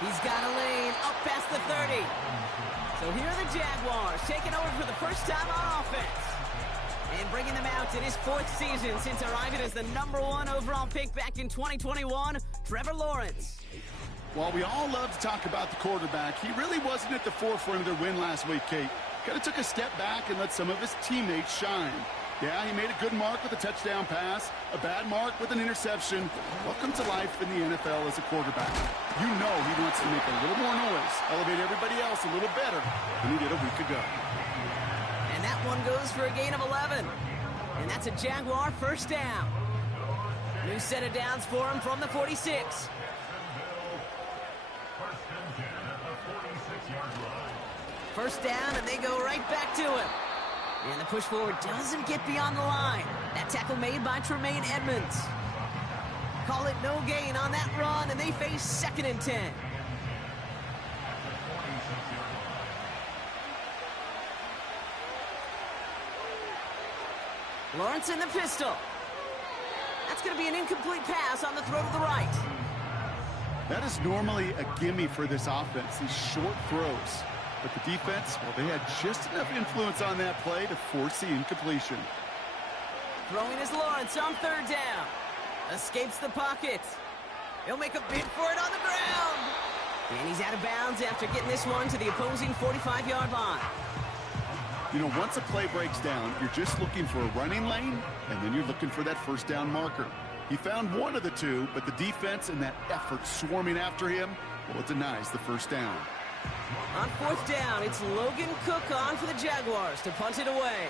He's got a lane up past the 30. So here are the Jaguars taking over for the first time on offense. And bringing them out in his 4th season since arriving as the #1 overall pick back in 2021, Trevor Lawrence. While we all love to talk about the quarterback, he really wasn't at the forefront of their win last week, Kate. Kind of took a step back and let some of his teammates shine. Yeah, he made a good mark with a touchdown pass, a bad mark with an interception. Welcome to life in the NFL as a quarterback. You know he wants to make a little more noise, elevate everybody else a little better than he did a week ago. And that one goes for a gain of 11. And that's a Jaguar first down. New set of downs for him from the 46. First down, and they go right back to him. And the push forward doesn't get beyond the line. That tackle made by Tremaine Edmonds. Call it no gain on that run, and they face 2nd and 10. Lawrence in the pistol. That's going to be an incomplete pass on the throw to the right. That is normally a gimme for this offense, these short throws. But the defense, well, they had just enough influence on that play to force the incompletion. Throwing is Lawrence on 3rd down. Escapes the pocket. He'll make a bid for it on the ground. And he's out of bounds after getting this one to the opposing 45-yard line. You know, once a play breaks down, you're just looking for a running lane, and then you're looking for that first down marker. He found one of the two, but the defense and that effort swarming after him, well, it denies the first down. On 4th down, it's Logan Cook on for the Jaguars to punt it away.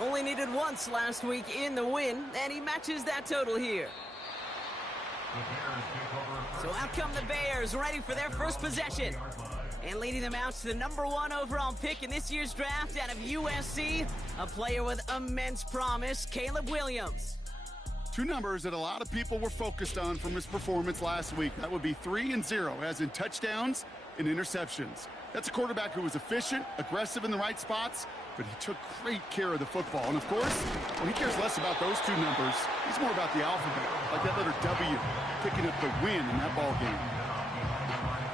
Only needed once last week in the win, and he matches that total here. So out come the Bears, ready for their first possession. And leading them out to the #1 overall pick in this year's draft out of USC, a player with immense promise, Caleb Williams. Two numbers that a lot of people were focused on from his performance last week. That would be 3 and 0, as in touchdowns and interceptions. That's a quarterback who was efficient, aggressive in the right spots, but he took great care of the football. And of course, well, he cares less about those two numbers. He's more about the alphabet, like that letter W, picking up the win in that ball game.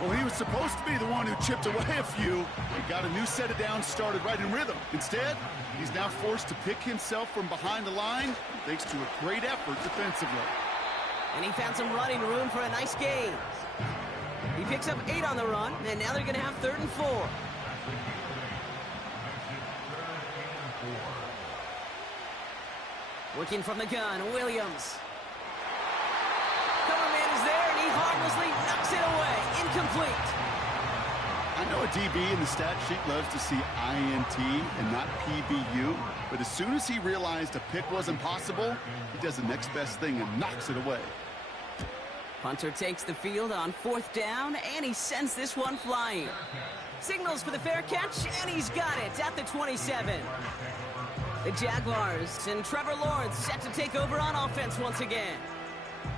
Well, he was supposed to be the one who chipped away a few and got a new set of downs started right in rhythm. Instead, he's now forced to pick himself from behind the line thanks to a great effort defensively. And he found some running room for a nice gain. He picks up 8 on the run, and now they're going to have 3rd and 4. Working from the gun, Williams. Cover man is there, and he harmlessly knocks it away. Incomplete. I know a DB in the stat sheet loves to see INT and not PBU, but as soon as he realized a pick wasn't possible, he does the next best thing and knocks it away. Punter takes the field on 4th down, and he sends this one flying. Signals for the fair catch, and he's got it at the 27. The Jaguars and Trevor Lawrence set to take over on offense once again.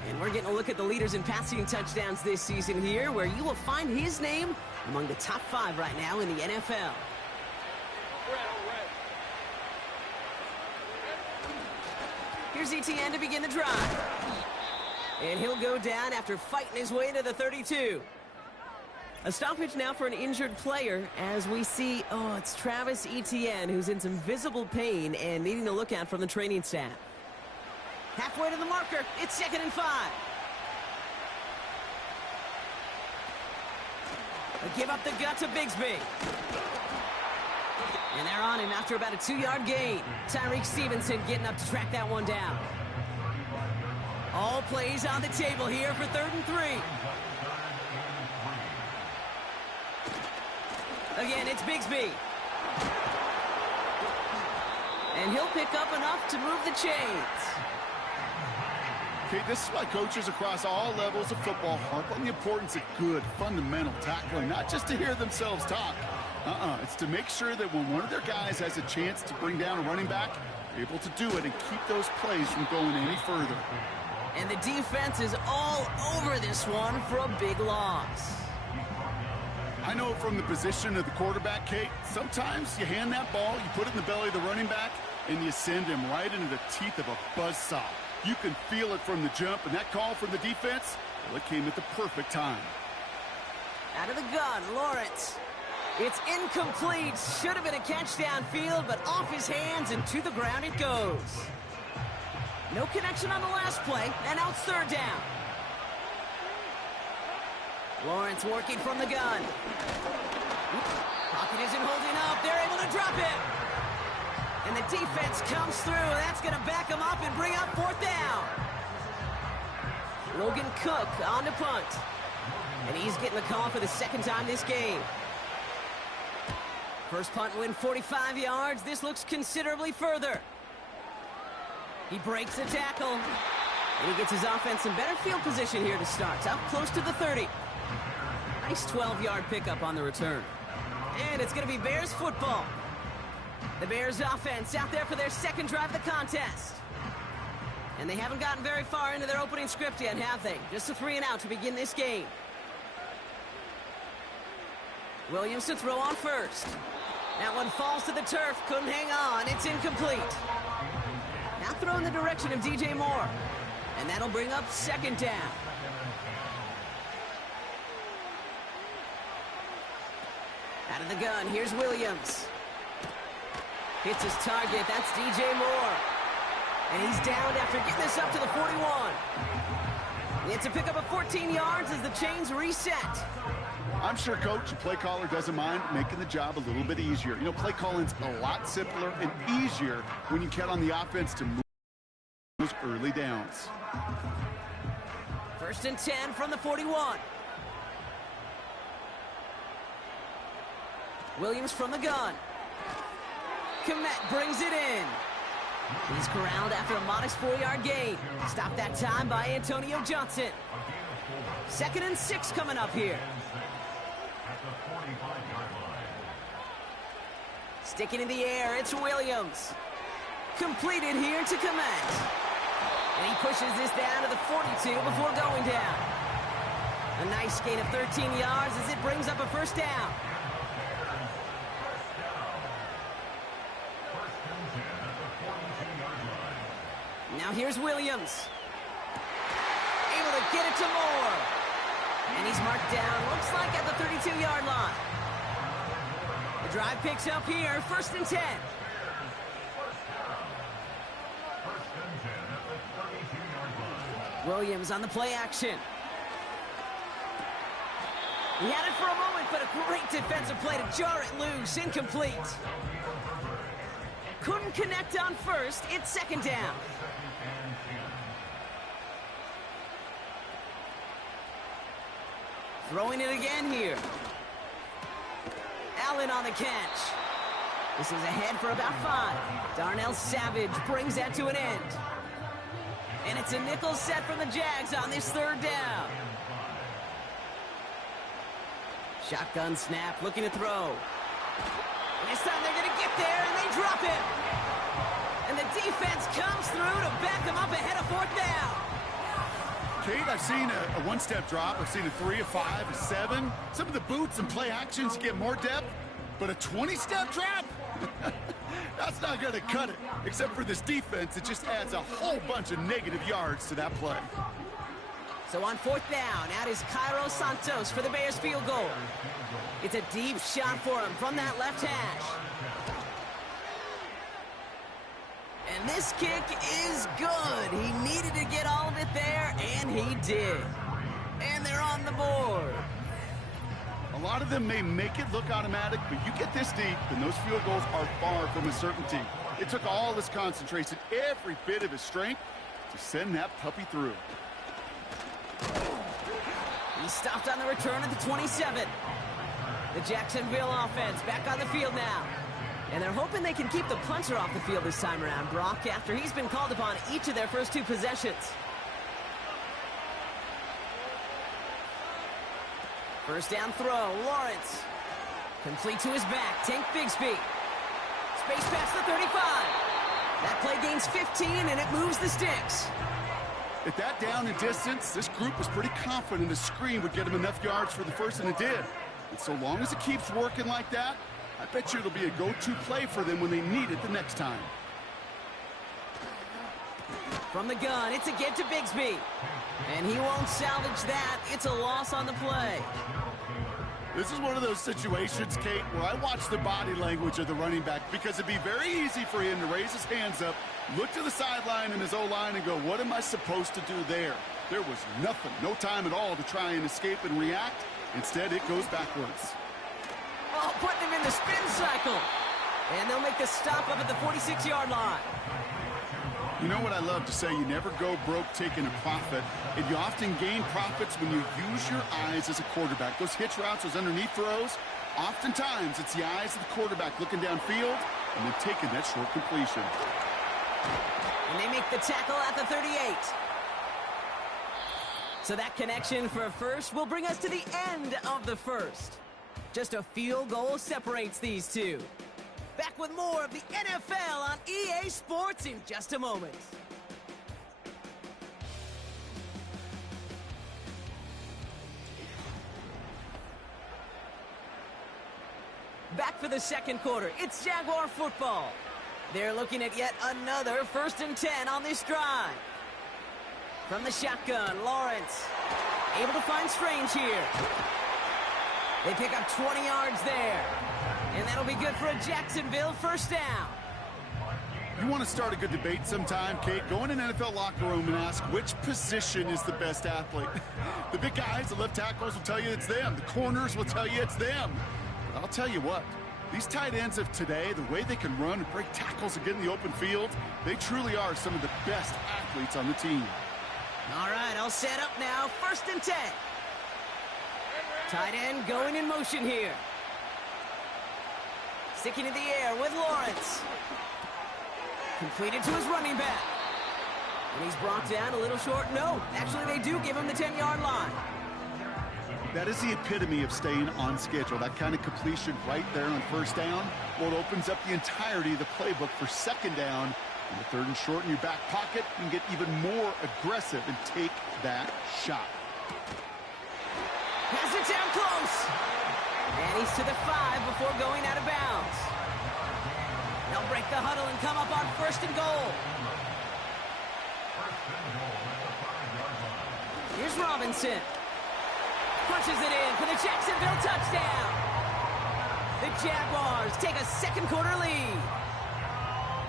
And we're getting a look at the leaders in passing touchdowns this season here, where you will find his name among the top 5 right now in the NFL. Here's Etienne to begin the drive. And he'll go down after fighting his way to the 32. A stoppage now for an injured player as we see, it's Travis Etienne who's in some visible pain and needing a look out from the training staff. Halfway to the marker, it's 2nd and 5. A give up the gut to Bigsby. And they're on him after about a 2-yard gain. Tyreek Stevenson getting up to track that one down. All plays on the table here for 3rd and 3. Again, it's Bigsby. And he'll pick up enough to move the chains. Okay, this is why coaches across all levels of football harp on the importance of good, fundamental tackling, not just to hear themselves talk. It's to make sure that when one of their guys has a chance to bring down a running back, they're able to do it and keep those plays from going any further. And the defense is all over this one for a big loss. I know from the position of the quarterback, Kate, sometimes you hand that ball, you put it in the belly of the running back, and you send him right into the teeth of a buzzsaw. You can feel it from the jump, and that call from the defense, well, it came at the perfect time. Out of the gun, Lawrence. It's incomplete. Should have been a catch downfield, but off his hands and to the ground it goes. No connection on the last play, and now it's third down. Lawrence working from the gun. Pocket isn't holding up. They're able to drop it. And the defense comes through. That's going to back him up and bring up fourth down. Logan Cook on to punt. And he's getting the call for the second time this game. First punt win 45 yards. This looks considerably further. He breaks the tackle. And he gets his offense in better field position here to start. Up close to the 30. Nice 12-yard pickup on the return. And it's going to be Bears football. The Bears offense out there for their second drive of the contest. And they haven't gotten very far into their opening script yet, have they? Just a 3-and-out to begin this game. Williams to throw on first. That one falls to the turf. Couldn't hang on. It's incomplete. Now throw in the direction of DJ Moore. And that'll bring up second down. Out of the gun, here's Williams. Hits his target, that's DJ Moore. And he's downed after getting this up to the 41. It's a pickup of 14 yards as the chains reset. I'm sure Coach, the play caller, doesn't mind making the job a little bit easier. You know, play calling's a lot simpler and easier when you count on the offense to move those early downs. First and 10 from the 41. Williams from the gun. Kmet brings it in. He's corralled after a modest 4-yard gain. Stopped that time by Antonio Johnson. Second and 6 coming up here. Sticking in the air, it's Williams. Completed here to Kmet. And he pushes this down to the 42 before going down. A nice gain of 13 yards as it brings up a first down. Now here's Williams. Able to get it to Moore. And he's marked down, looks like at the 32-yard line. The drive picks up here, first and 10. Williams on the play action. He had it for a moment, but a great defensive play to jar it loose, incomplete. Couldn't connect on first, it's second down. Throwing it again here. Allen on the catch. This is ahead for about 5. Darnell Savage brings that to an end. And it's a nickel set from the Jags on this third down. Shotgun snap, looking to throw. And this time they're going to get there, and they drop it. And the defense comes through to back them up ahead of fourth down. Kate, I've seen a one-step drop. I've seen a 3, a 5, a 7. Some of the boots and play actions get more depth, but a 20-step drop? That's not going to cut it. Except for this defense, it just adds a whole bunch of negative yards to that play. So on fourth down, out is Cairo Santos for the Bears field goal. It's a deep shot for him from that left hash. And this kick is good. He needed to get all of it there, and he did. And they're on the board. A lot of them may make it look automatic, but you get this deep, and those field goals are far from a certainty. It took all his concentration, every bit of his strength, to send that puppy through. He stopped on the return at the 27. The Jacksonville offense back on the field now. And they're hoping they can keep the punter off the field this time around, Brock, after he's been called upon each of their first 2 possessions. First down throw, Lawrence. Complete to his back, Tank Bigsby. Space past the 35. That play gains 15, and it moves the sticks. At that down and distance, this group was pretty confident the screen would get him enough yards for the first, and it did. And so long as it keeps working like that, I bet you it'll be a go-to play for them when they need it the next time. From the gun, it's a give to Bigsby. And he won't salvage that. It's a loss on the play. This is one of those situations, Kate, where I watch the body language of the running back because it'd be very easy for him to raise his hands up, look to the sideline in his O-line and go, what am I supposed to do there? There was nothing, no time at all to try and escape and react. Instead, it goes backwards. Oh, putting him in the spin cycle. And they'll make the stop up at the 46-yard line. You know what I love to say? You never go broke taking a profit, and you often gain profits when you use your eyes as a quarterback. Those hitch routes, those underneath throws, oftentimes it's the eyes of the quarterback looking downfield and then taking that short completion. And they make the tackle at the 38. So that connection for a first will bring us to the end of the first. Just a field goal separates these two. Back with more of the NFL on EA Sports in just a moment. Back for the second quarter. It's Jaguar football. They're looking at yet another 1st and 10 on this drive. From the shotgun, Lawrence able to find Strange here. They pick up 20 yards there. And that'll be good for a Jacksonville first down. You want to start a good debate sometime, Kate? Go in an NFL locker room and ask which position is the best athlete. The big guys, the left tackles will tell you it's them. The corners will tell you it's them. But I'll tell you what, these tight ends of today, the way they can run and break tackles and get in the open field, they truly are some of the best athletes on the team. All right, I'll set up now. 1st and 10. Tight end going in motion here. Sticking in the air with Lawrence. Completed to his running back. And he's brought down a little short. No, actually they do give him the 10-yard line. That is the epitome of staying on schedule. That kind of completion right there on first down. Well, it opens up the entirety of the playbook for second down. In the 3rd and short in your back pocket, you can get even more aggressive and take that shot. Has it down close. And he's to the 5 before going out of bounds. They'll break the huddle and come up on 1st and goal. Here's Robinson. Punches it in for the Jacksonville touchdown. The Jaguars take a second quarter lead.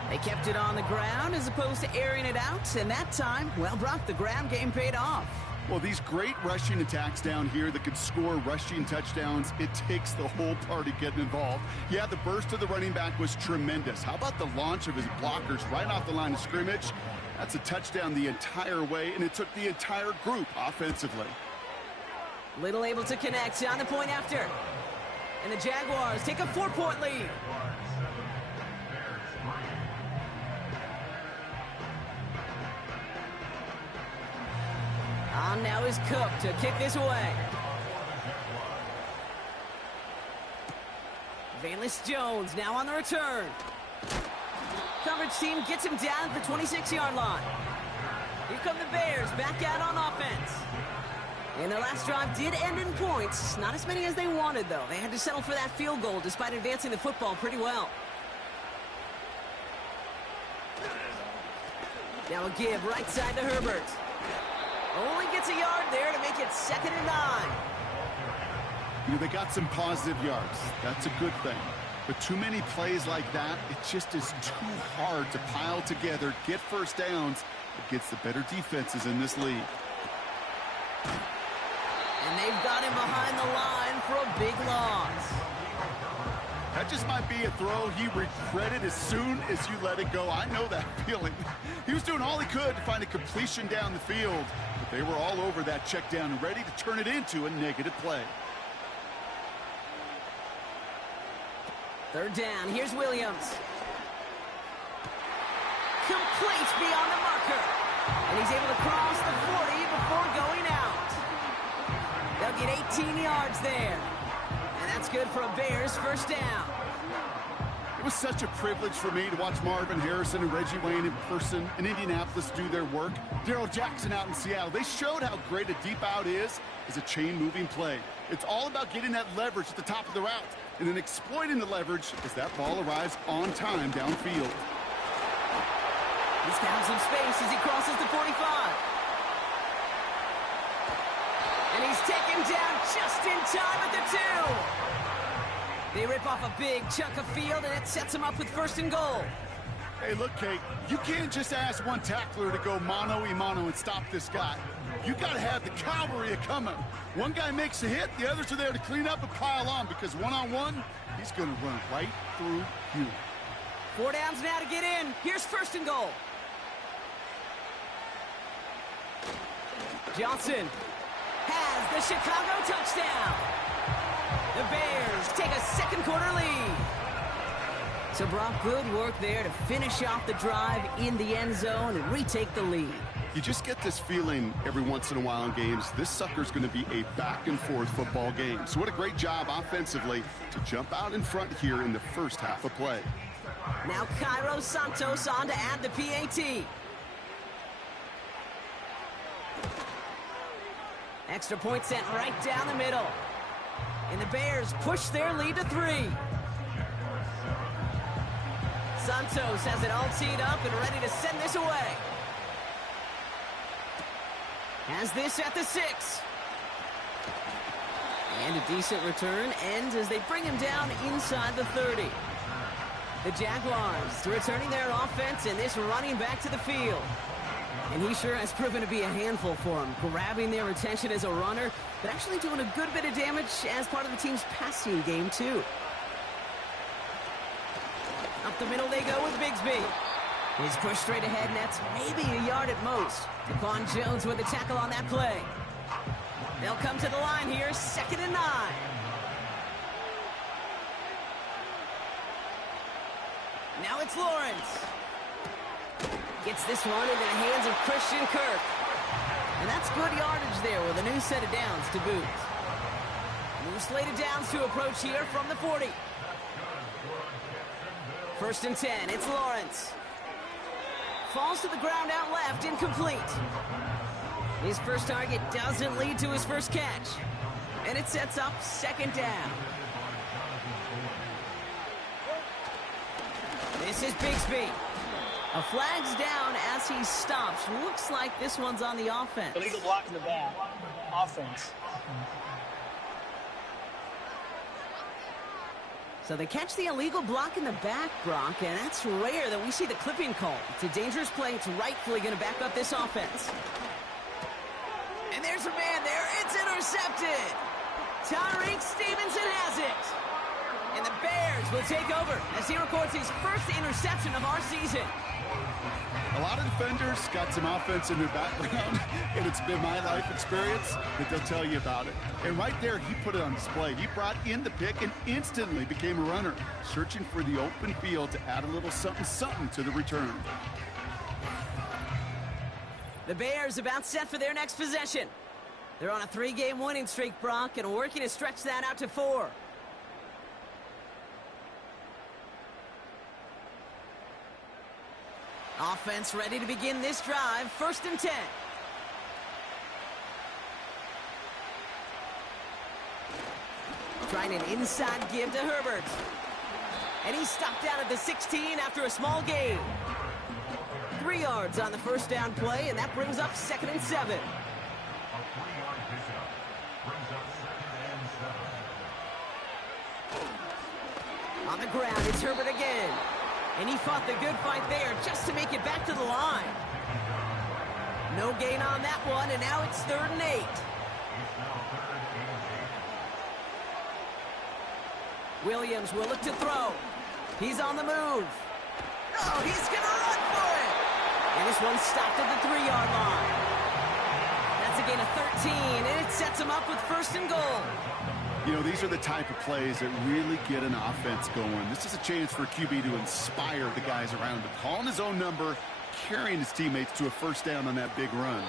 They kept it on the ground as opposed to airing it out. And that time, well, Brock, the ground game paid off. Well, these great rushing attacks down here that could score rushing touchdowns, it takes the whole party getting involved. Yeah, the burst of the running back was tremendous. How about the launch of his blockers right off the line of scrimmage? That's a touchdown the entire way, and it took the entire group offensively. Little able to connect on the point after. And the Jaguars take a 4-point lead. On now is Cook to kick this away. Valus Jones now on the return. Coverage team gets him down at the 26-yard line. Here come the Bears back out on offense. And their last drive did end in points. Not as many as they wanted, though. They had to settle for that field goal despite advancing the football pretty well. Now a give right side to Herbert. Only gets a yard there to make it 2nd and 9. You know, they got some positive yards. That's a good thing. But too many plays like that, it just is too hard to pile together, get first downs against the better defenses in this league. And they've got him behind the line for a big loss. That just might be a throw he regretted as soon as you let it go. I know that feeling. He was doing all he could to find a completion down the field, but they were all over that check down and ready to turn it into a negative play. 3rd down, here's Williams. Complete beyond the marker. And he's able to cross the 40 before going out. They'll get 18 yards there. And that's good for a Bears first down. It was such a privilege for me to watch Marvin Harrison and Reggie Wayne in person in Indianapolis do their work. Darrell Jackson out in Seattle. They showed how great a deep out is as a chain-moving play. It's all about getting that leverage at the top of the route and then exploiting the leverage as that ball arrives on time downfield. He's found some space as he crosses the 45. And he's taken down just in time at the 2. They rip off a big chunk of field, and it sets him up with 1st and goal. Hey, look, Kate, you can't just ask one tackler to go mano-a-mano and stop this guy. You got to have the cavalry coming. One guy makes a hit, the others are there to clean up and pile on, because one-on-one, he's going to run right through you. 4 downs now to get in. Here's 1st and goal. Johnson has the Chicago touchdown. The Bears take a 2nd quarter lead. So, Brock, good work there to finish off the drive in the end zone and retake the lead. You just get this feeling every once in a while in games, this sucker's going to be a back-and-forth football game. So what a great job offensively to jump out in front here in the first half of play. Now Cairo Santos on to add the PAT. Extra point sent right down the middle. And the Bears push their lead to 3. Santos has it all teed up and ready to send this away. Has this at the 6. And a decent return ends as they bring him down inside the 30. The Jaguars returning their offense and this running back to the field. And he sure has proven to be a handful for them, grabbing their attention as a runner, but actually doing a good bit of damage as part of the team's passing game, too. Up the middle they go with Bigsby. He's pushed straight ahead, and that's maybe a yard at most. Dequan Jones with the tackle on that play. They'll come to the line here, 2nd and 9. Now it's Lawrence. Gets this one into the hands of Christian Kirk. And that's good yardage there with a new set of downs to boot. New slated downs to approach here from the 40. 1st and 10, it's Lawrence. Falls to the ground out left, incomplete. His first target doesn't lead to his first catch. And it sets up 2nd down. This is Bigsby. A flag's down as he stops. Looks like this one's on the offense. Illegal block in the back. Offense. So they catch the illegal block in the back, Brock, and that's rare that we see the clipping call. It's a dangerous play. It's rightfully going to back up this offense. And there's a man there. It's intercepted. Tyreek Stevenson has it. And the Bears will take over as he records his first interception of our season. A lot of defenders got some offense in their background, and it's been my life experience that they'll tell you about it. And right there, he put it on display. He brought in the pick and instantly became a runner, searching for the open field to add a little something-something to the return. The Bears about set for their next possession. They're on a 3-game winning streak, Brock, and working to stretch that out to 4. Offense ready to begin this drive. 1st and 10. Trying an inside give to Herbert. And he's stopped down at the 16 after a small gain. 3 yards on the first down play, and that brings up 2nd and 7. On the ground, it's Herbert again. And he fought the good fight there just to make it back to the line. No gain on that one, and now it's 3rd and 8. Williams will look to throw. He's on the move. Oh, he's going to run for it. And this one stopped at the 3-yard line. That's a gain of 13, and it sets him up with 1st and goal. You know, these are the type of plays that really get an offense going. This is a chance for QB to inspire the guys around him. Calling his own number, carrying his teammates to a first down on that big run.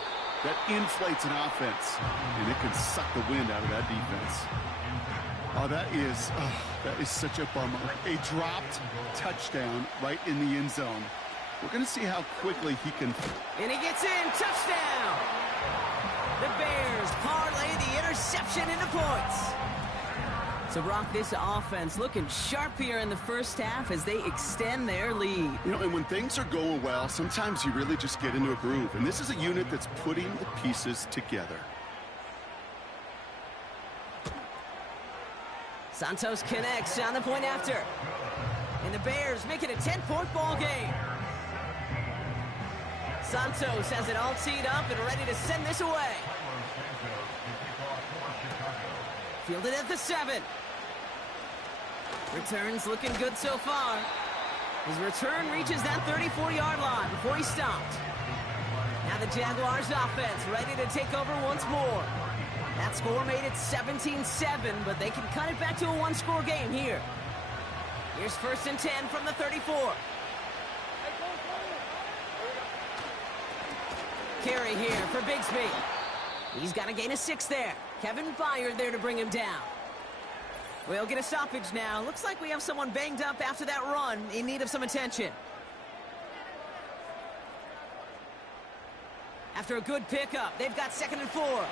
That inflates an offense, and it can suck the wind out of that defense. Oh, that is such a bummer. A dropped touchdown right in the end zone. We're going to see how quickly he can. And he gets in. Touchdown. The Bears parlay the interception into points. So, Brock, this offense looking sharp here in the first half as they extend their lead. You know, and when things are going well, sometimes you really just get into a groove. And this is a unit that's putting the pieces together. Santos connects on the point after. And the Bears make it a 10-point ball game. Santos has it all teed up and ready to send this away. Fielded at the 7. Returns looking good so far. His return reaches that 34-yard line before he stopped. Now the Jaguars offense ready to take over once more. That score made it 17-7, but they can cut it back to a one-score game here. Here's 1st and 10 from the 34. Carry here for Bigsby. He's got a gain of 6 there. Kevin Byard there to bring him down. We'll get a stoppage now. Looks like we have someone banged up after that run in need of some attention. After a good pickup, they've got 2nd and 4.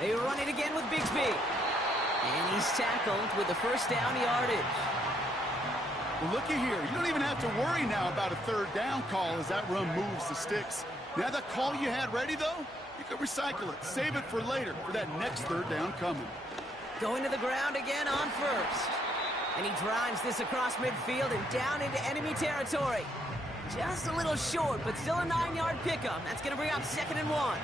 They run it again with Bigsby. And he's tackled with the 1st down yardage. Well, looky here. You don't even have to worry now about a 3rd down call as that run moves the sticks. Now that call you had ready, though, you can recycle it. Save it for later for that next 3rd down coming. Going to the ground again on 1st. And he drives this across midfield and down into enemy territory. Just a little short, but still a 9-yard pickup. That's going to bring up 2nd and 1.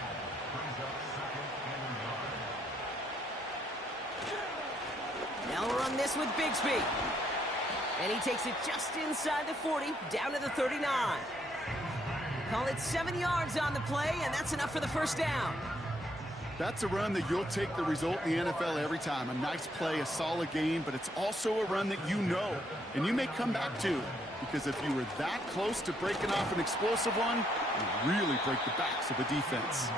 They'll run this with Bigsby. And he takes it just inside the 40, down to the 39. Call it 7 yards on the play, and that's enough for the 1st down. That's a run that you'll take the result in the NFL every time. A nice play, a solid game, but it's also a run that you know, and you may come back to. Because if you were that close to breaking off an explosive one, you really break the backs of a defense.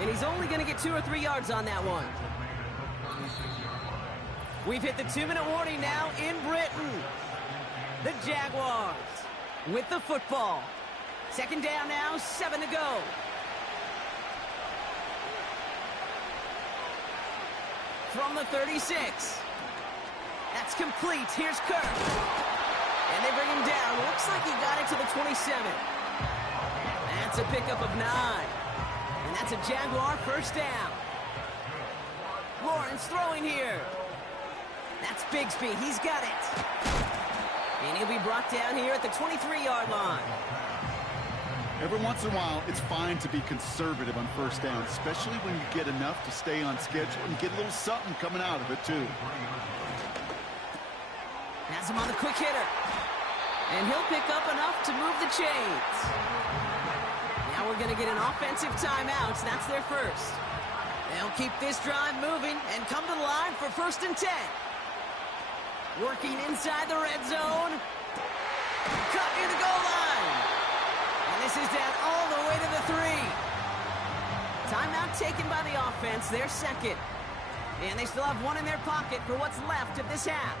And he's only going to get 2 or 3 yards on that one. We've hit the 2-minute warning now in Britain. The Jaguars with the football. 2nd down now, 7 to go. From the 36. That's complete. Here's Kirk. And they bring him down. Looks like he got it to the 27. That's a pickup of 9. And that's a Jaguar 1st down. Lawrence throwing here. That's Bigsby. He's got it. And he'll be brought down here at the 23-yard line. Every once in a while, it's fine to be conservative on 1st down, especially when you get enough to stay on schedule and get a little something coming out of it, too. Has him on the quick hitter. And he'll pick up enough to move the chains. Now we're going to get an offensive timeout. That's their 1st. They'll keep this drive moving and come to the line for 1st and 10. Working inside the red zone. Cut near the goal line. And this is down all the way to the 3. Timeout taken by the offense, their 2nd. And they still have 1 in their pocket for what's left of this half.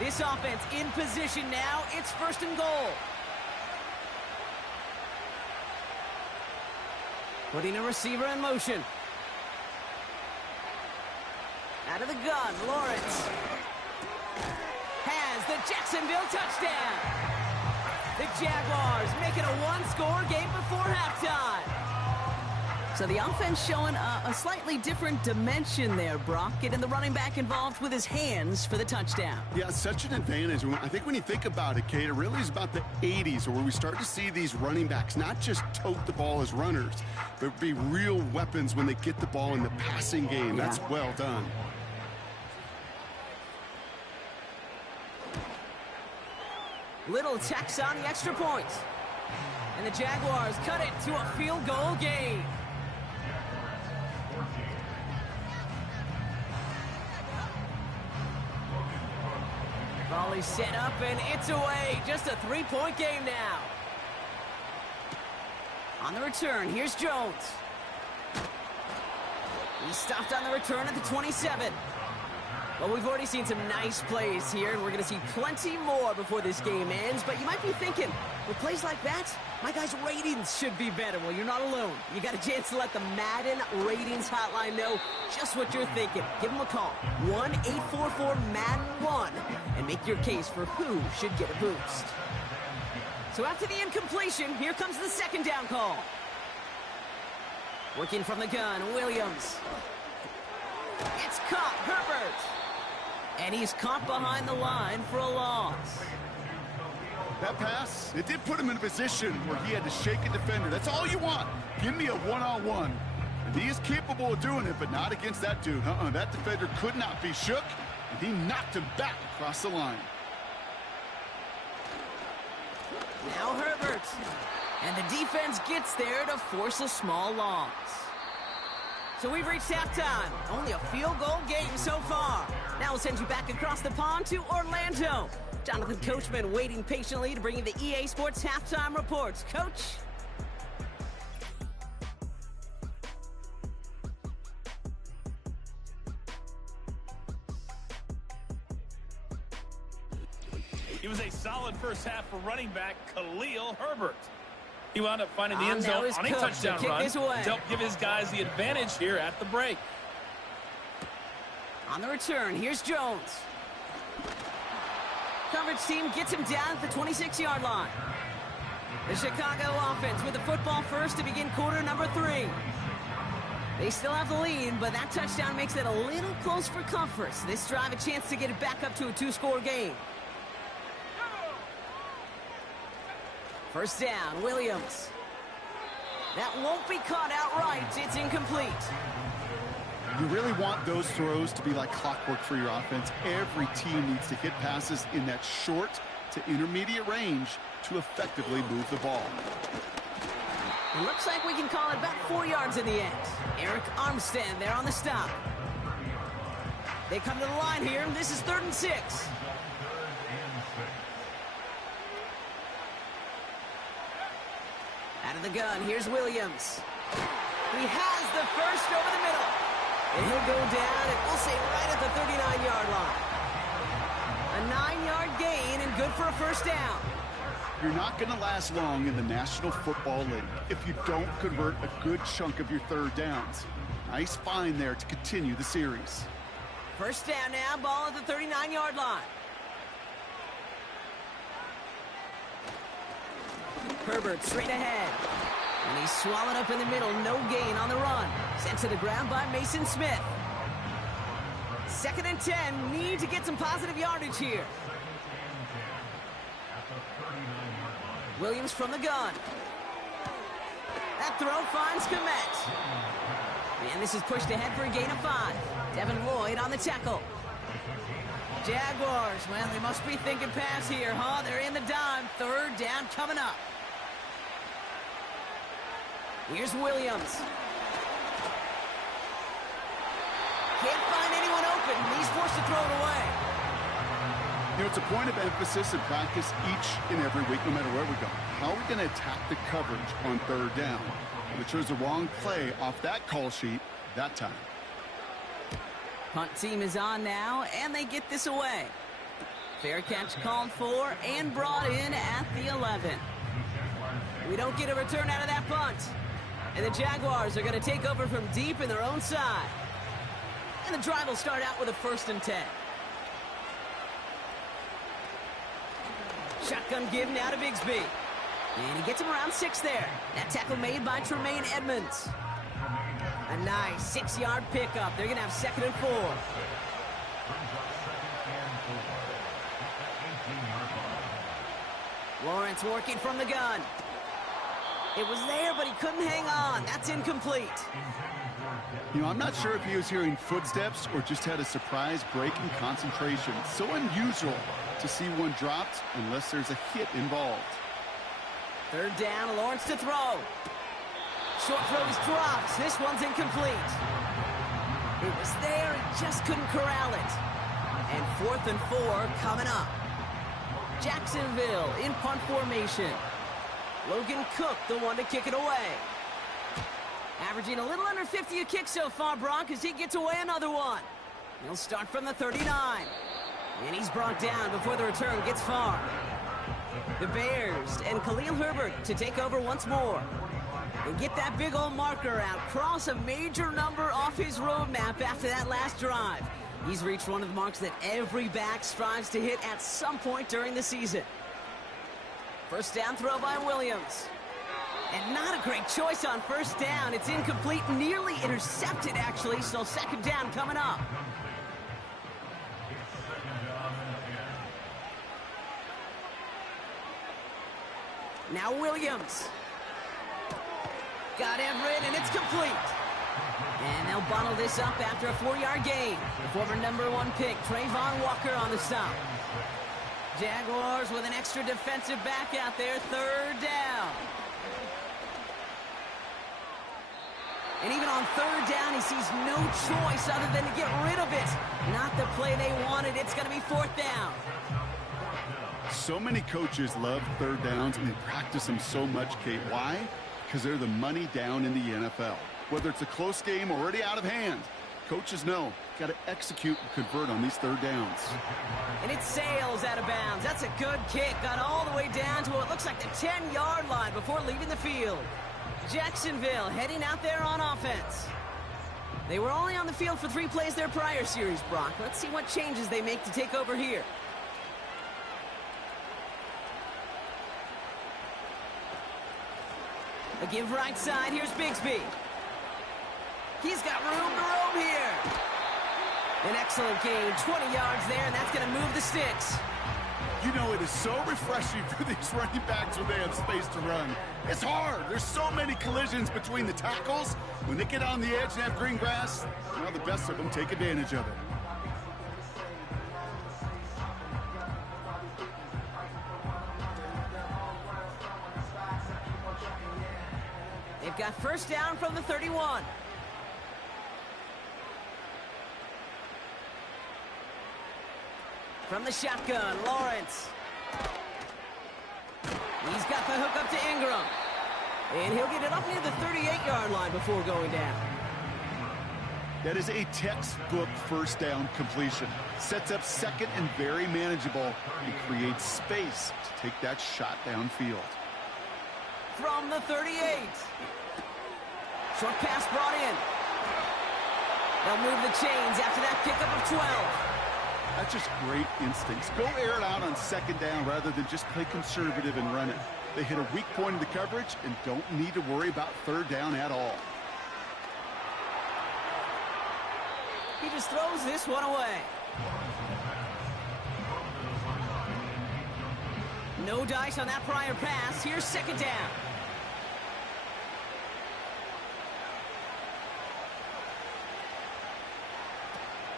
This offense in position now. It's 1st and goal. Putting a receiver in motion. Out of the gun, Lawrence has the Jacksonville touchdown. The Jaguars make it a one-score game before halftime. So the offense showing a slightly different dimension there, Brock, getting the running back involved with his hands for the touchdown. Yeah, such an advantage. I think when you think about it, Kate, it really is about the 80s where we start to see these running backs not just tote the ball as runners, but be real weapons when they get the ball in the passing game. Yeah. That's well done. Little tacks on the extra point. And the Jaguars cut it to a field goal game. Volley set up and it's away. Just a 3-point game now. On the return, here's Jones. He stopped on the return at the 27. Well, we've already seen some nice plays here, and we're going to see plenty more before this game ends. But you might be thinking, with plays like that, my guys' ratings should be better. Well, you're not alone. You got a chance to let the Madden Ratings Hotline know just what you're thinking. Give them a call, 1-844-MADDEN1, and make your case for who should get a boost. So after the incompletion, here comes the second down call. Working from the gun, Williams. It's caught, Herbert. And he's caught behind the line for a loss. That pass, it did put him in a position where he had to shake a defender. That's all you want. Give me a one-on-one. And he is capable of doing it, but not against that dude. That defender could not be shook, and he knocked him back across the line. Now Herbert. And the defense gets there to force a small loss. So we've reached halftime. Only a field goal game so far. Now we'll send you back across the pond to Orlando. Jonathan Coachman waiting patiently to bring you the EA Sports Halftime Reports. Coach? It was a solid first half for running back Khalil Herbert. He wound up finding the end zone on a touchdown run to help give his guys the advantage here at the break. On the return, here's Jones. Coverage team gets him down at the 26-yard line. The Chicago offense with the football first to begin quarter number 3. They still have the lead, but that touchdown makes it a little close for comfort. So this drive a chance to get it back up to a 2-score game. First down, Williams. That won't be caught outright. It's incomplete. You really want those throws to be like clockwork for your offense. Every team needs to hit passes in that short to intermediate range to effectively move the ball. It looks like we can call it about 4 yards in the end. Eric Armstead there on the stop. They come to the line here. This is 3rd and 6. Out of the gun, here's Williams. He has the first over the middle. And he'll go down, and we'll say right at the 39-yard line. A 9-yard gain and good for a first down. You're not going to last long in the National Football League if you don't convert a good chunk of your third downs. Nice find there to continue the series. First down now, ball at the 39-yard line. Herbert straight ahead. And he's swallowed up in the middle. No gain on the run. Sent to the ground by Mason Smith. 2nd and 10. Need to get some positive yardage here. Williams from the gun. That throw finds Kmet. And this is pushed ahead for a gain of 5. Devin Lloyd on the tackle. Jaguars, well, they must be thinking pass here, huh? They're in the dime. 3rd down coming up. Here's Williams. Can't find anyone open. He's forced to throw it away. You know, it's a point of emphasis in practice each and every week, no matter where we go. How are we going to attack the coverage on 3rd down? We chose the wrong play off that call sheet that time. Punt team is on now, and they get this away. Fair catch called for and brought in at the 11. We don't get a return out of that punt. And the Jaguars are going to take over from deep in their own side. And the drive will start out with a 1st and 10. Shotgun give now to Bigsby. And he gets him around 6 there. That tackle made by Tremaine Edmonds. A nice 6-yard pickup. They're going to have 2nd and 4. Lawrence working from the gun. It was there, but he couldn't hang on. That's incomplete. You know, I'm not sure if he was hearing footsteps or just had a surprise break in concentration. So unusual to see one dropped unless there's a hit involved. 3rd down, Lawrence to throw. Short throw is dropped. This one's incomplete. It was there, he just couldn't corral it. And 4th and 4 coming up. Jacksonville in punt formation. Logan Cook, the one to kick it away. Averaging a little under 50 a kick so far, Brock, as he gets away another one. He'll start from the 39. And he's brought down before the return gets far. The Bears and Khalil Herbert to take over once more. And get that big old marker out. Cross a major number off his roadmap after that last drive. He's reached one of the marks that every back strives to hit at some point during the season. First down throw by Williams. And not a great choice on first down. It's incomplete, nearly intercepted actually, so second down coming up. Now Williams. Got Everett, and it's complete. And they'll bottle this up after a 4-yard gain. The former #1 pick, Trayvon Walker on the stop. Jaguars with an extra defensive back out there, third down. And even on third down, he sees no choice other than to get rid of it. Not the play they wanted. It's going to be fourth down. So many coaches love third downs, and they practice them so much, Kate. Why? Because they're the money down in the NFL. Whether it's a close game or already out of hand, coaches know got to execute and convert on these third downs. And it sails out of bounds. That's a good kick. Got all the way down to what looks like the 10-yard line before leaving the field. Jacksonville heading out there on offense. They were only on the field for 3 plays their prior series, Brock. Let's see what changes they make to take over here. A give right side. Here's Bigsby. He's got room to roam here. An excellent gain. 20 yards there, and that's going to move the sticks. You know, it is so refreshing for these running backs when they have space to run. It's hard. There's so many collisions between the tackles. When they get on the edge and have green grass, well, the best of them take advantage of it. They've got first down from the 31. From the shotgun, Lawrence. He's got the hook up to Ingram. And he'll get it up near the 38-yard line before going down. That is a textbook first down completion. Sets up second and very manageable and creates space to take that shot downfield. From the 38. Short pass brought in. They'll move the chains after that pickup of 12. That's just great instincts. Go air it out on second down rather than just play conservative and run it. They hit a weak point in the coverage and don't need to worry about third down at all. He just throws this one away. No dice on that prior pass. Here's second down.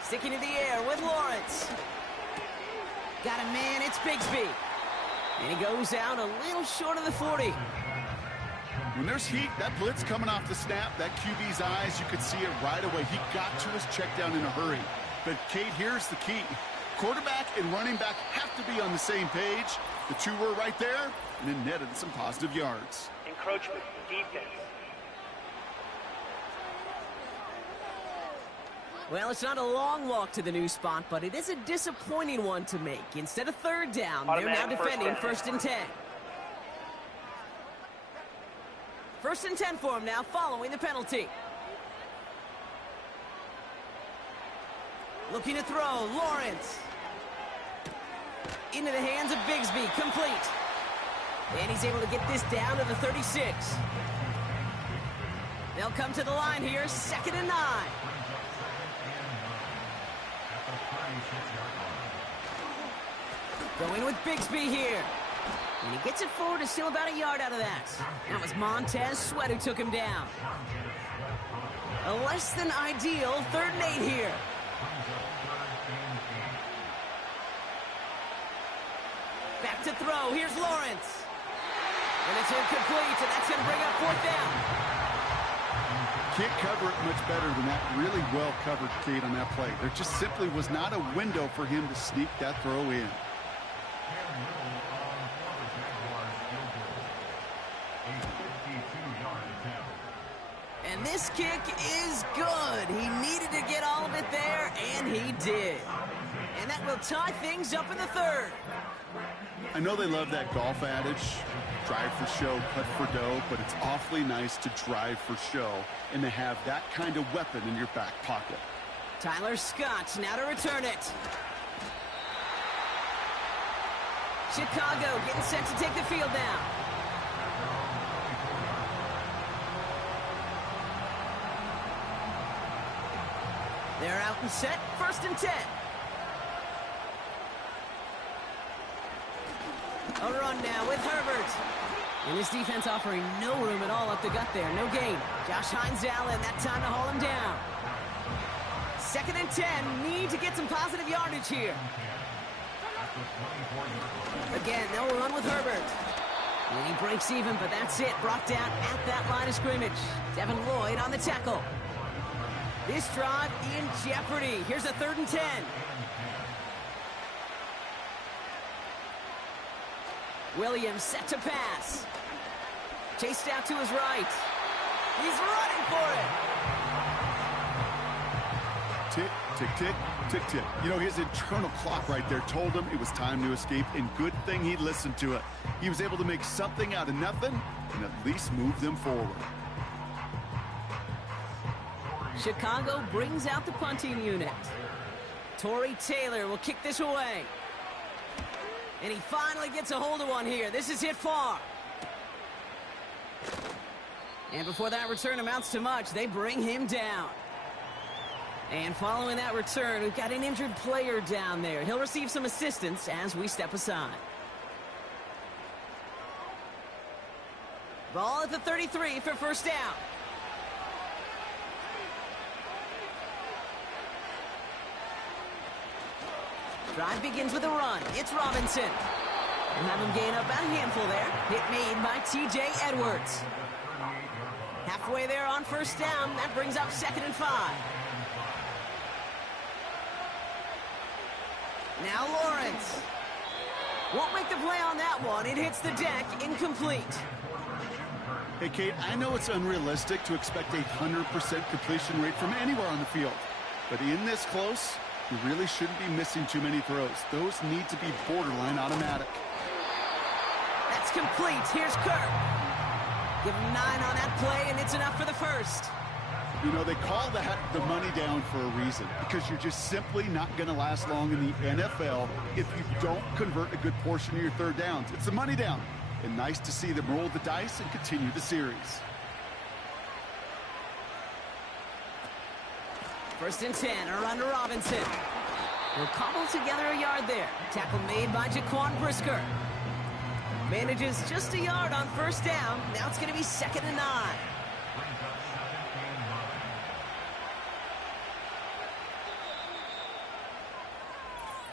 Sticking to the air with Lawrence. Got a man, it's Bigsby. And he goes out a little short of the 40. When there's heat, that blitz coming off the snap, that QB's eyes, you could see it right away. He got to his check down in a hurry. But, Kate, here's the key. Quarterback and running back have to be on the same page. The two were right there, and then netted some positive yards. Encroachment, defense. Well, it's not a long walk to the new spot, but it is a disappointing one to make. Instead of third down, they're now defending first and 10. First and 10 for him now, following the penalty. Looking to throw, Lawrence. Into the hands of Bigsby, complete. And he's able to get this down to the 36. They'll come to the line here, second and 9. Going with Bigsby here. And he gets it forward to still about a yard out of that. That was Montez Sweat who took him down. A less than ideal 3rd and 8 here. Back to throw. Here's Lawrence. And it's incomplete, and that's going to bring up 4th down. Can't cover it much better than that. Really well covered, Kate, on that play. There just simply was not a window for him to sneak that throw in. And this kick is good. He needed to get all of it there, and he did. And that will tie things up in the third. I know they love that golf adage, drive for show, putt for dough, but it's awfully nice to drive for show and to have that kind of weapon in your back pocket. Tyler Scott now to return it. Chicago getting set to take the field down. They're out and set, 1st and 10. A run now with Herbert. And his defense offering no room at all up the gut there. No gain. Josh Hines-Allen, that time to haul him down. 2nd and 10. Need to get some positive yardage here. Again, they'll run with Herbert. And he breaks even, but that's it. Brought down at that line of scrimmage. Devin Lloyd on the tackle. This drive in jeopardy. Here's a 3rd and 10. Williams set to pass. Chased out to his right. He's running for it. Tick, tick, tick, tick, tick. You know, his internal clock right there told him it was time to escape, and good thing he listened to it. He was able to make something out of nothing and at least move them forward. Chicago brings out the punting unit. Torrey Taylor will kick this away. And he finally gets a hold of one here. This is hit far. And before that return amounts to much, they bring him down. And following that return, we've got an injured player down there. He'll receive some assistance as we step aside. Ball at the 33 for 1st down. Drive begins with a run. It's Robinson. We'll have him gain up about a handful there. Hit made by T.J. Edwards. Halfway there on 1st down. That brings up 2nd and 5. Now Lawrence. Won't make the play on that one. It hits the deck. Incomplete. Hey, Kate, I know it's unrealistic to expect a 100% completion rate from anywhere on the field. But in this close, you really shouldn't be missing too many throws. Those need to be borderline automatic. That's complete. Here's Kirk. Give him 9 on that play, and it's enough for the 1st. You know, they call that the money down for a reason, because you're just simply not going to last long in the NFL if you don't convert a good portion of your 3rd downs. It's the money down, and nice to see them roll the dice and continue the series. 1st and 10, a run to Robinson. He'll cobble together a yard there. Tackle made by Jaquan Brisker. Manages just a yard on 1st down. Now it's going to be 2nd and 9.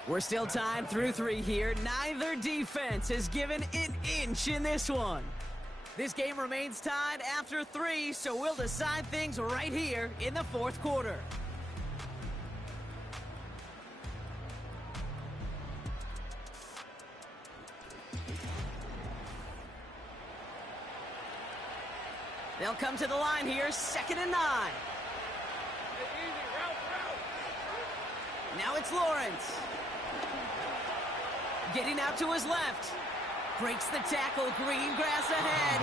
We're still tied through 3 here. Neither defense has given an inch in this one. This game remains tied after 3, so we'll decide things right here in the 4th quarter. They'll come to the line here, 2nd and 9. Now it's Lawrence. Getting out to his left. Breaks the tackle, green grass ahead.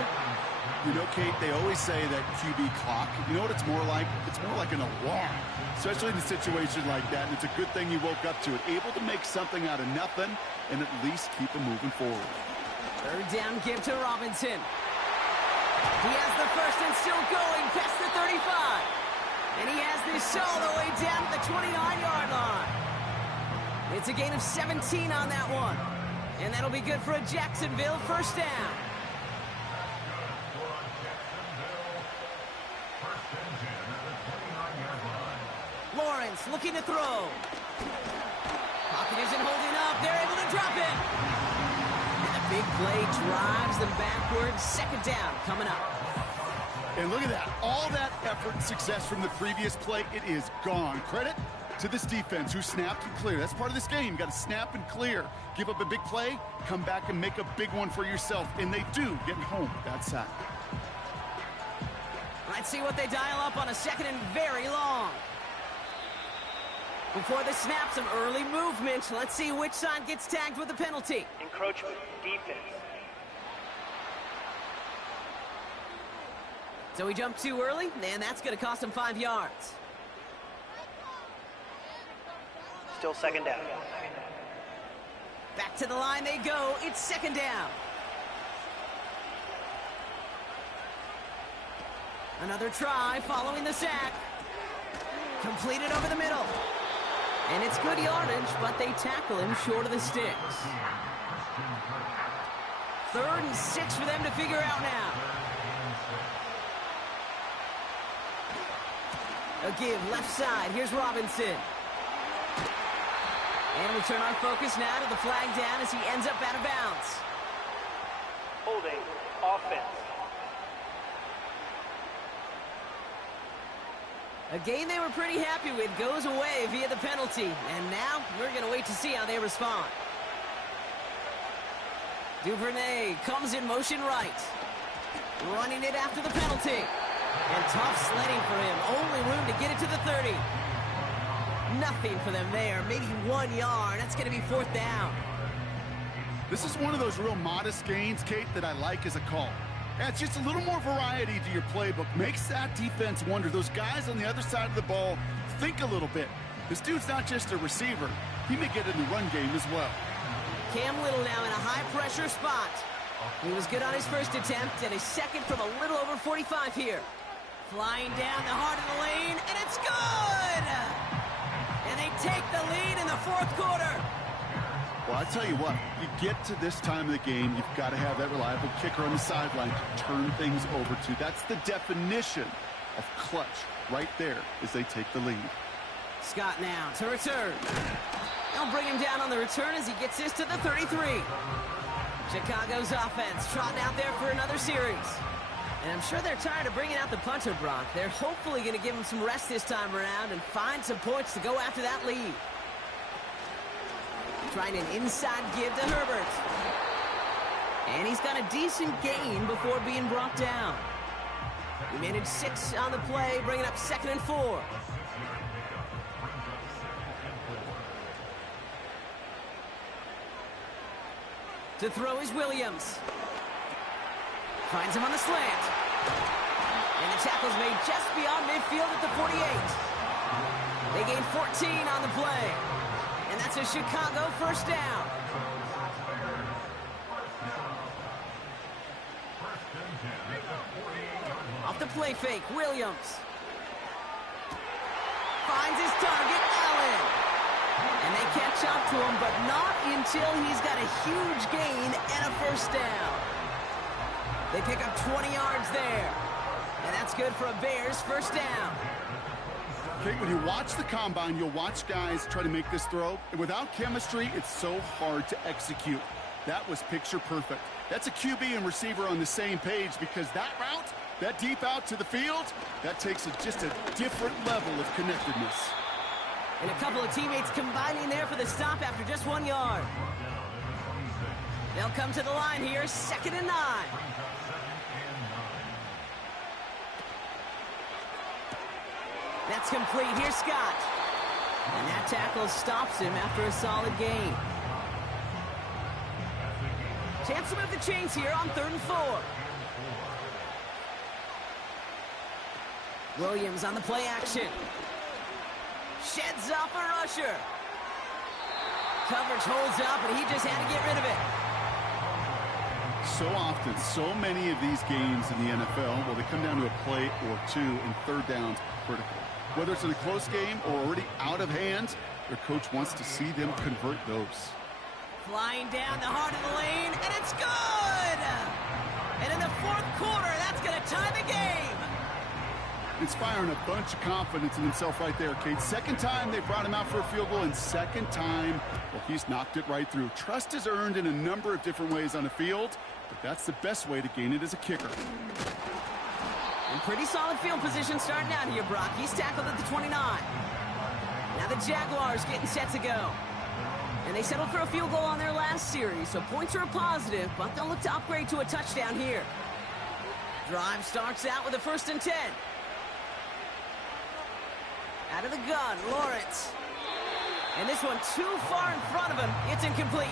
You know, Kate, they always say that QB clock, you know what it's more like? It's more like an alarm, especially in a situation like that. And it's a good thing you woke up to it, able to make something out of nothing and at least keep them moving forward. 3rd down give to Robinson. He has the 1st and still going past the 35. And he has this all the way down to the 29-yard line. It's a gain of 17 on that one. And that'll be good for a Jacksonville 1st down. Lawrence looking to throw. Pocket isn't holding up. They're able to drop it. And the big play drives them backwards. 2nd down coming up. And look at that. All that effort and success from the previous play, it is gone. Credit to this defense who snapped and cleared. That's part of this game. You got to snap and clear. Give up a big play, come back and make a big one for yourself. And they do, getting home with that sack. Let's see what they dial up on a 2nd and very long. Before the snap, some early movement. Let's see which side gets tagged with a penalty. Encroachment, defense. So he jumped too early, and that's going to cost him 5 yards. Still second down. Back to the line they go. It's second down. Another try following the sack. Completed over the middle. And it's good yardage, but they tackle him short of the sticks. 3rd and 6 for them to figure out now. A give left side. Here's Robinson. And we turn our focus now to the flag down as he ends up out of bounds. Holding offense. A game they were pretty happy with goes away via the penalty. And now we're going to wait to see how they respond. Duvernay comes in motion right. Running it after the penalty. And tough sledding for him. Only room to get it to the 30. Nothing for them there. Maybe 1 yard. That's going to be 4th down. This is one of those real modest gains, Kate, that I like as a call. It's just a little more variety to your playbook. Makes that defense wonder. Those guys on the other side of the ball think a little bit. This dude's not just a receiver. He may get in the run game as well. Cam Little now in a high-pressure spot. He was good on his first attempt, and a second from a little over 45 here. Flying down the heart of the lane, and it's good! And they take the lead in the 4th quarter. Well, I tell you what, you get to this time of the game, you've got to have that reliable kicker on the sideline to turn things over to. That's the definition of clutch right there as they take the lead. Scott now to return. They'll bring him down on the return as he gets this to the 33. Chicago's offense trotting out there for another series. And I'm sure they're tired of bringing out the punter, Brock. They're hopefully going to give him some rest this time around and find some points to go after that lead. Trying an inside give to Herbert. And he's got a decent gain before being brought down. He managed 6 on the play, bringing up 2nd and 4. To throw is Williams. Finds him on the slant. And the tackle's made just beyond midfield at the 48. They gain 14 on the play. And that's a Chicago 1st down. Off the play fake, Williams. Finds his target, Allen. And they catch up to him, but not until he's got a huge gain and a 1st down. They pick up 20 yards there. And that's good for a Bears 1st down. Okay, when you watch the combine, you'll watch guys try to make this throw. And without chemistry, it's so hard to execute. That was picture perfect. That's a QB and receiver on the same page because that route, that deep out to the field, that takes just a different level of connectedness. And a couple of teammates combining there for the stop after just 1 yard. They'll come to the line here, 2nd and 9. That's complete. Here's Scott. And that tackle stops him after a solid gain. Chance to move the chains here on 3rd and 4. Williams on the play action. Sheds off a rusher. Coverage holds up, and he just had to get rid of it. So often, so many of these games in the NFL, well, they come down to a play or two, and 3rd downs critical. Whether it's in a close game or already out of hand, their coach wants to see them convert those. Flying down the heart of the lane, and it's good! And in the 4th quarter, that's going to tie the game. Inspiring a bunch of confidence in himself right there, Kate. 2nd time they brought him out for a field goal, and 2nd time, well, he's knocked it right through. Trust is earned in a number of different ways on the field, but that's the best way to gain it as a kicker. And pretty solid field position starting out here, Brock. He's tackled at the 29. Now the Jaguars getting set to go. And they settled for a field goal on their last series, so points are a positive, but they'll look to upgrade to a touchdown here. Drive starts out with a 1st and 10. Out of the gun, Lawrence. And this one too far in front of him. It's incomplete.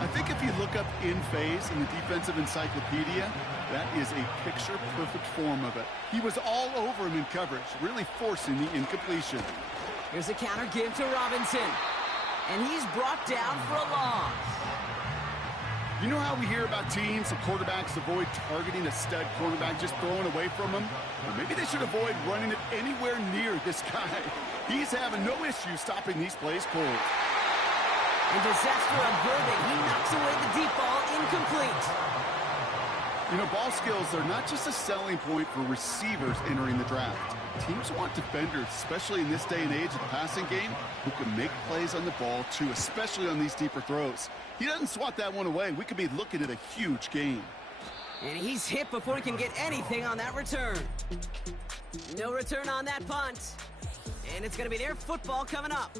I think if you look up in phase in the defensive encyclopedia, that is a picture-perfect form of it. He was all over him in coverage, really forcing the incompletion. Here's a counter give to Robinson. And he's brought down for a loss. You know how we hear about teams and quarterbacks avoid targeting a stud cornerback, just throwing away from him? Well, maybe they should avoid running it anywhere near this guy. He's having no issue stopping these plays cold. And disaster averted. He knocks away the deep ball, incomplete. You know, ball skills are not just a selling point for receivers entering the draft. Teams want defenders, especially in this day and age of the passing game, who can make plays on the ball, too, especially on these deeper throws. He doesn't swat that one away. We could be looking at a huge game. And he's hit before he can get anything on that return. No return on that punt. And it's going to be their football coming up.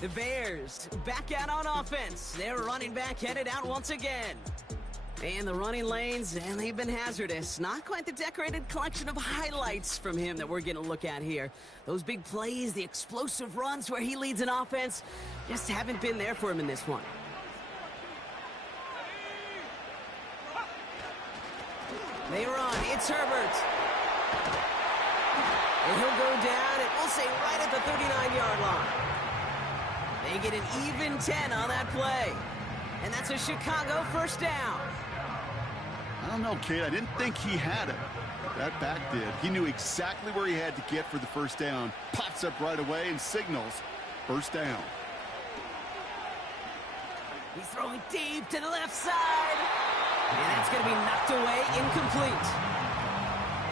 The Bears back out on offense. Their running back headed out once again. And the running lanes, and they've been hazardous. Not quite the decorated collection of highlights from him that we're going to look at here. Those big plays, the explosive runs where he leads an offense, just haven't been there for him in this one. They run. It's Herbert. And he'll go down, and we'll say right at the 39-yard line. They get an even 10 on that play. And that's a Chicago first down. I don't know, kid. I didn't think he had it. That back did. He knew exactly where he had to get for the first down. Pops up right away and signals first down. He's throwing deep to the left side. And that's going to be knocked away, incomplete.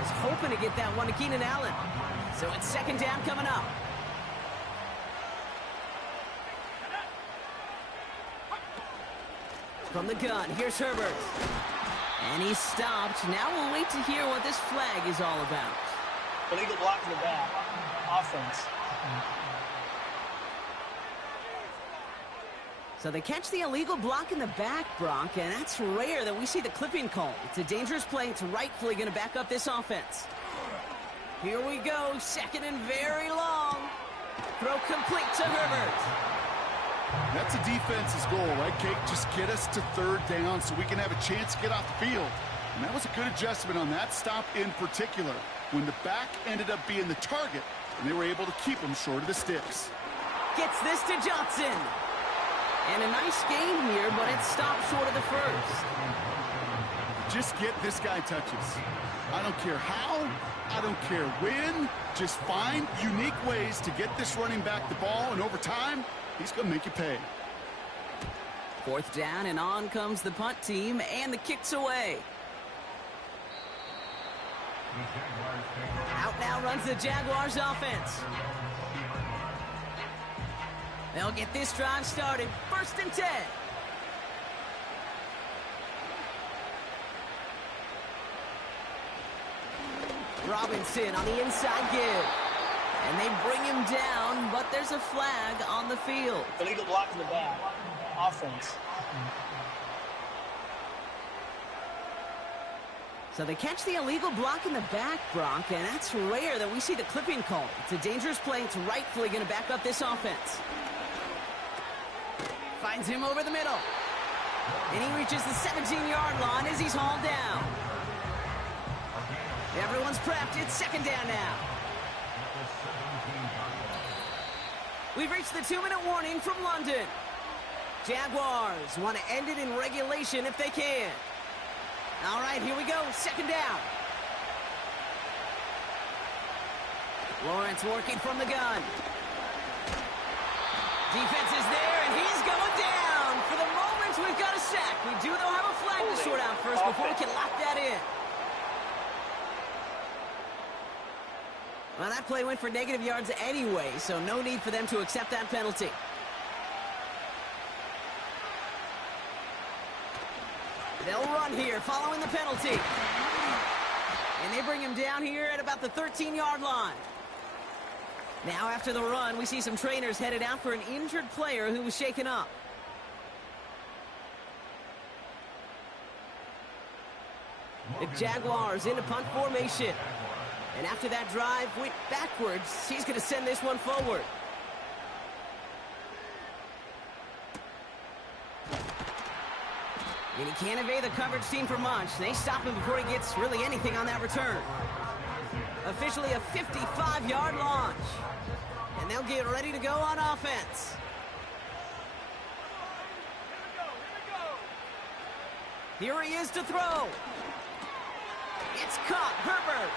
Was hoping to get that one to Keenan Allen. So it's second down coming up. From the gun, here's Herbert. And he's stopped. Now we'll wait to hear what this flag is all about. Illegal block in the back. Offense. So they catch the illegal block in the back, Brock, and that's rare that we see the clipping call. It's a dangerous play. It's rightfully going to back up this offense. Here we go. Second and very long. Throw complete to Herbert. That's a defense's goal, right, Kate? Just get us to third down so we can have a chance to get off the field. And that was a good adjustment on that stop in particular, when the back ended up being the target, and they were able to keep him short of the sticks. Gets this to Johnson. And a nice game here, but it stopped short of the first. Just get this guy touches. I don't care how, I don't care when. Just find unique ways to get this running back the ball, and over time, he's going to make you pay. Fourth down, and on comes the punt team, and the kick's away. Out now runs the Jaguars offense. They'll get this drive started. First and 10. Robinson on the inside give. And they bring him down, but there's a flag on the field. Illegal block in the back. Offense. So they catch the illegal block in the back, Brock, and that's rare that we see the clipping call. It's a dangerous play. It's rightfully going to back up this offense. Finds him over the middle. And he reaches the 17-yard line as he's hauled down. Everyone's prepped. It's second down now. We've reached the 2-minute warning from London. Jaguars want to end it in regulation if they can. All right, here we go. Second down. Lawrence working from the gun. Defense is there, and he's going down. For the moment, we've got a sack. We do, though, have a flag to sort out first before we can lock that in. Well, that play went for negative yards anyway, so no need for them to accept that penalty. They'll run here following the penalty. And they bring him down here at about the 13-yard line. Now after the run, we see some trainers headed out for an injured player who was shaken up. The Jaguars into punt formation. And after that drive went backwards, he's going to send this one forward. And he can't evade the coverage team for much. They stop him before he gets really anything on that return. Officially a 55-yard launch. And they'll get ready to go on offense. Here he is to throw. It's caught. Herbert.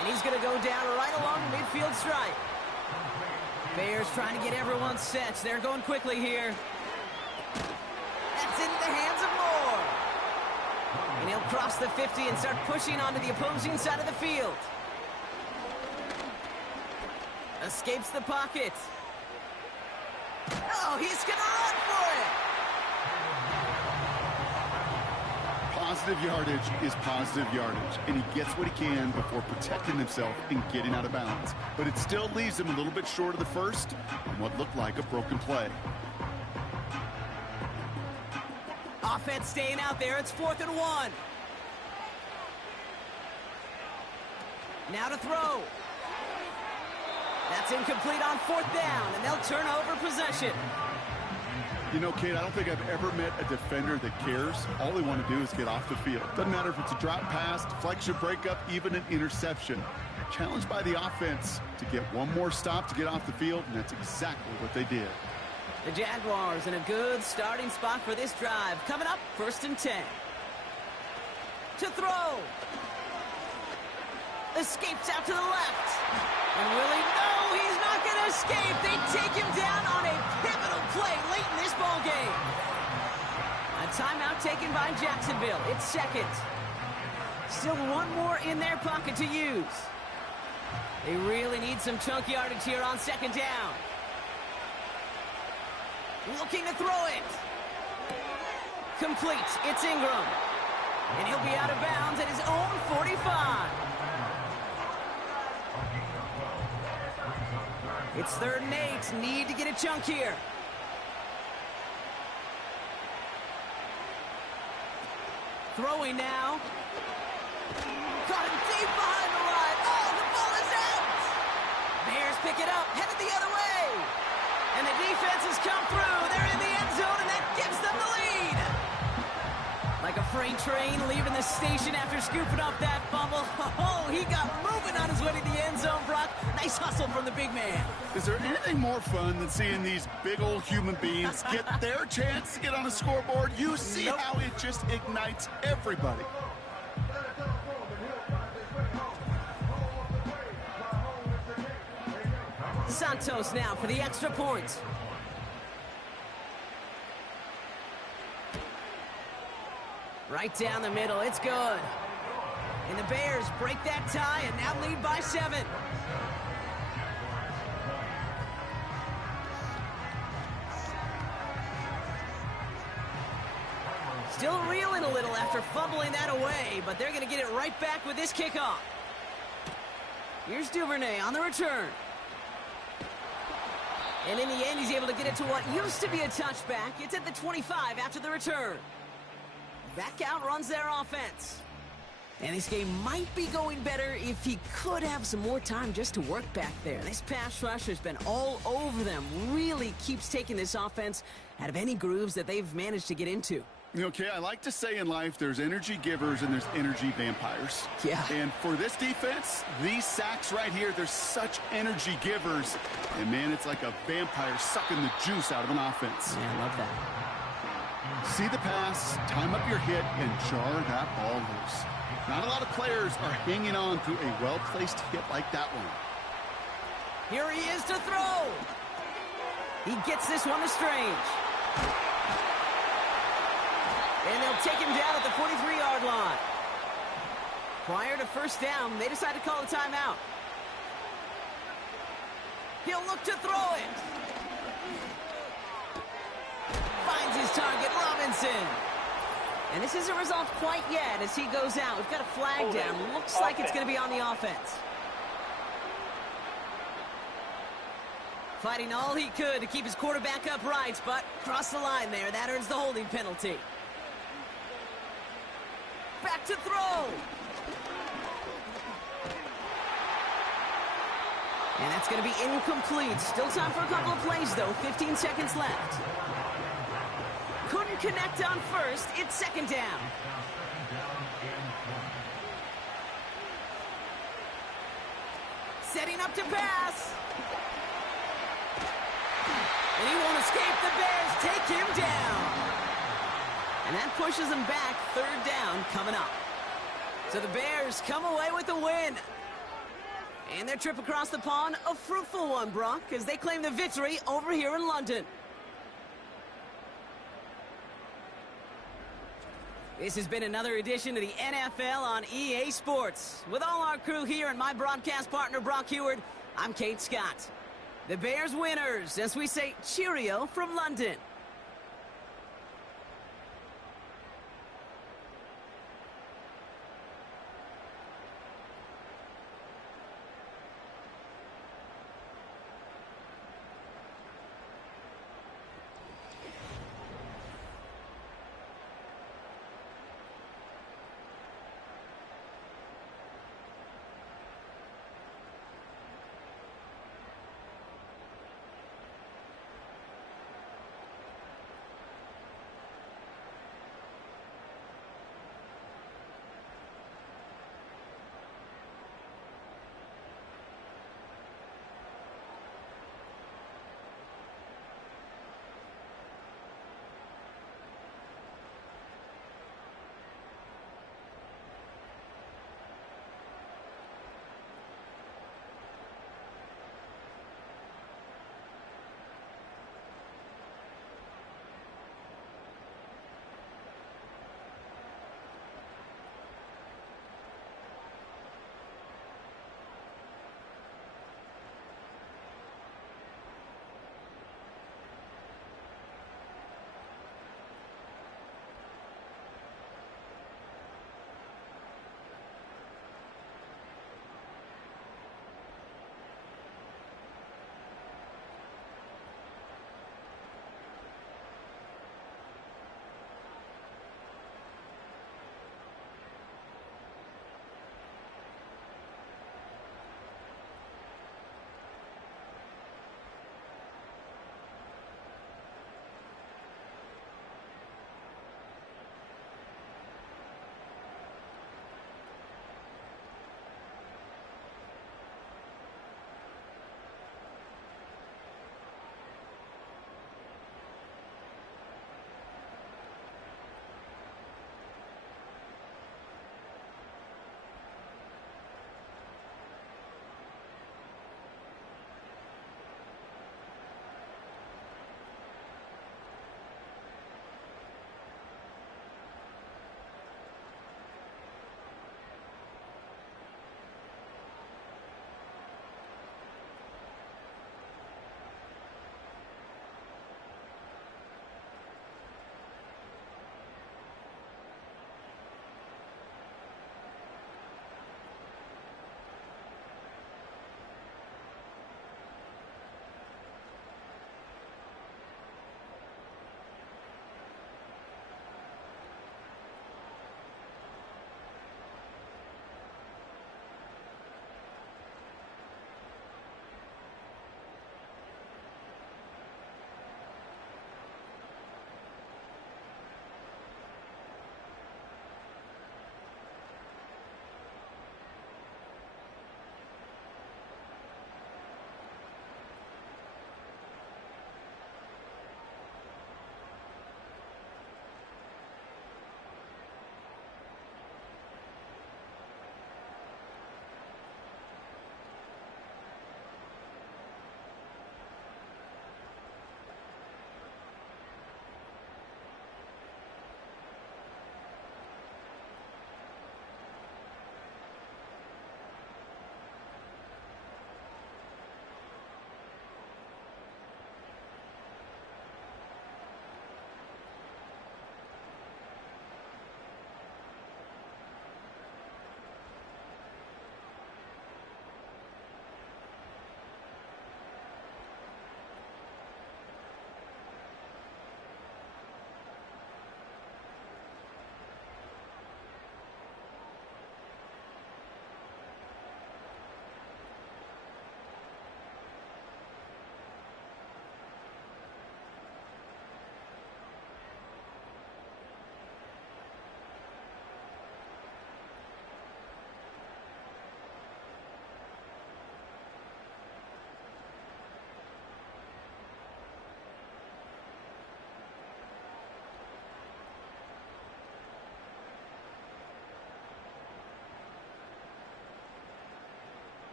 And he's going to go down right along the midfield stripe. Bears trying to get everyone set. They're going quickly here. That's into the hands of Moore. And he'll cross the 50 and start pushing onto the opposing side of the field. Escapes the pocket. Oh, he's going to run for it. Positive yardage is positive yardage, and he gets what he can before protecting himself and getting out of bounds. But it still leaves him a little bit short of the first and what looked like a broken play. Offense staying out there. It's 4th and 1. Now to throw. That's incomplete on 4th down, and they'll turn over possession. You know, Kate, I don't think I've ever met a defender that cares. All they want to do is get off the field. Doesn't matter if it's a drop pass, deflection, breakup, even an interception. Challenged by the offense to get one more stop to get off the field, and that's exactly what they did. The Jaguars in a good starting spot for this drive. Coming up, 1st and 10. To throw. Escapes out to the left. And Willie, no, he's not going to escape. They take him down on a pivotal play late in this ball game. A timeout taken by Jacksonville. It's 2nd. Still one more in their pocket to use. They really need some chunk yardage here on 2nd down. Looking to throw it. Complete. It's Ingram. And he'll be out of bounds at his own 45. It's 3rd and 8. Need to get a chunk here. Throwing now. Got him deep behind the line. Oh, the ball is out. Bears pick it up, headed the other way. And the defense has come through. They're in the end zone, and that gives them the lead. Like a freight train leaving the station after scooping up that fumble. Oh, he got moving on his way to the end zone, Brock. Nice hustle from the big man. Is there anything more fun than seeing these big old human beings get their chance to get on a scoreboard? You see how it just ignites everybody. Santos now for the extra point. Right down the middle. It's good. And the Bears break that tie and now lead by 7. Still reeling a little after fumbling that away, but they're going to get it right back with this kickoff. Here's Duvernay on the return. And in the end, he's able to get it to what used to be a touchback. It's at the 25 after the return. Back out runs their offense. And this game might be going better if he could have some more time just to work back there. This pass rush has been all over them. Really keeps taking this offense out of any grooves that they've managed to get into. Okay, I like to say in life there's energy givers and there's energy vampires. Yeah. And for this defense, these sacks right here, they're such energy givers. And, man, it's like a vampire sucking the juice out of an offense. Yeah, I love that. See the pass, time up your hit, and jar that ball loose. Not a lot of players are hanging on to a well-placed hit like that one. Here he is to throw. He gets this one to Strange. And they'll take him down at the 43-yard line. Prior to 1st down, they decide to call a timeout. He'll look to throw it. Finds his target, Robinson. And this isn't resolved quite yet as he goes out. We've got a flag down. Looks like it's going to be on the offense. Fighting all he could to keep his quarterback upright, but crossed the line there. That earns the holding penalty. Back to throw. And that's going to be incomplete. Still time for a couple of plays, though. 15 seconds left. Couldn't connect on first. It's second down. Setting up to pass. And he won't escape. The Bears take him down. And that pushes them back. Third down coming up. So the Bears come away with the win. And their trip across the pond, a fruitful one, Brock, as they claim the victory over here in London. This has been another edition of the NFL on EA Sports. With all our crew here and my broadcast partner, Brock Heward, I'm Kate Scott. The Bears winners, as we say cheerio from London.